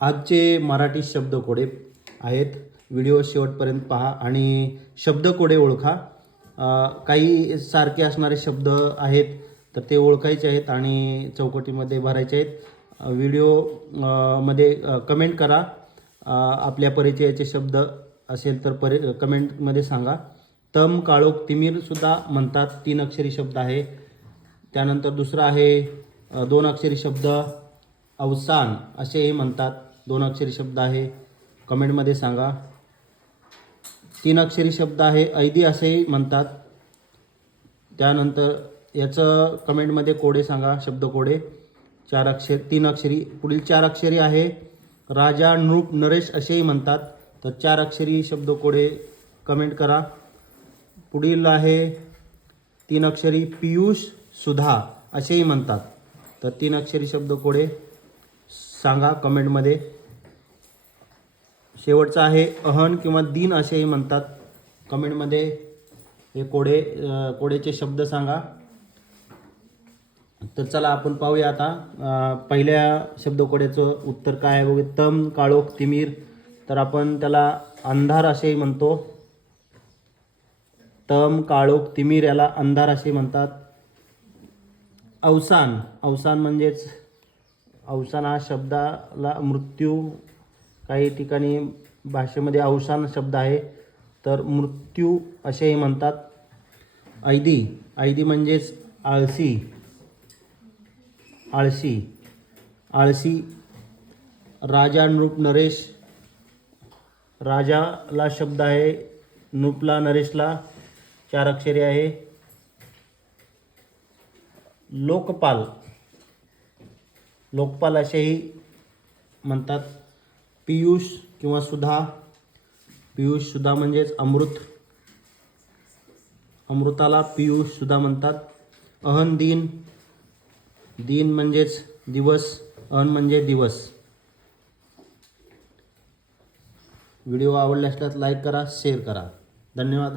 आजचे मराठी शब्दकोडे आहेत. व्हिडिओ शेवटपर्यंत पहा आणि शब्दकोडे ओळखा. काही सारखे असणारे शब्द आहेत तर ते ओळखायचे आहेत आणि चौकटीमध्ये भरायचे आहेत. मध्ये कमेंट करा. आपल्या परिचयाचे शब्द असेल तर कमेंटमध्ये सांगा. तम, काळोख, तिमीरसुद्धा म्हणतात. 3 अक्षरी शब्द आहे. त्यानंतर दुसरा आहे 2 अक्षरी शब्द अवसान असेही म्हणतात. 2 अक्षरी शब्द आहे. कमेंटमध्ये सांगा. 3 अक्षरी शब्द आहे ऐदी असेही म्हणतात. त्यानंतर याचं कमेंटमध्ये कोडे सांगा. शब्दकोडे 3 अक्षरी. पुढील 4 अक्षरी आहे राजा, नृप, नरेश असेही म्हणतात. तर 4 अक्षरी शब्दकोडे कमेंट करा. पुढील आहे 3 अक्षरी पियुष, सुधा असेही म्हणतात. तर 3 अक्षरी शब्दकोडे सांगा कमेंटमध्ये. शेवटचा आहे अहन किंवा दिन असेही म्हणतात. कमेंटमध्ये हे कोडेचे शब्द सांगा. तर चला आपण पाहूया आता पहिल्या शब्दकोड्याचं उत्तर काय आहे बघूया. तम, काळोख, तिमीर. तर आपण त्याला अंधार असेही म्हणतो. तम, काळोख, तिमीर याला अंधार असे म्हणतात. अवसान म्हणजेच अवसान हा शब्दाला मृत्यू, काही ठिकाणी भाषेमध्ये अवसान शब्द आहे तर मृत्यू असेही म्हणतात. ऐदी म्हणजेच आळशी. राजा, नृप, नरेश. राजाला शब्द आहे, नृपला, नरेशला 4 अक्षरी आहे. लोकपाल असेही म्हणतात. पियुष किंवा सुधा. सुधा म्हणजेच अमृत. अमृताला पियुष सुधा म्हणतात. अहन, दिन म्हणजेच दिवस. अहन म्हणजे दिवस. व्हिडिओ आवडला असल्यास लाईक करा, शेअर करा. धन्यवाद.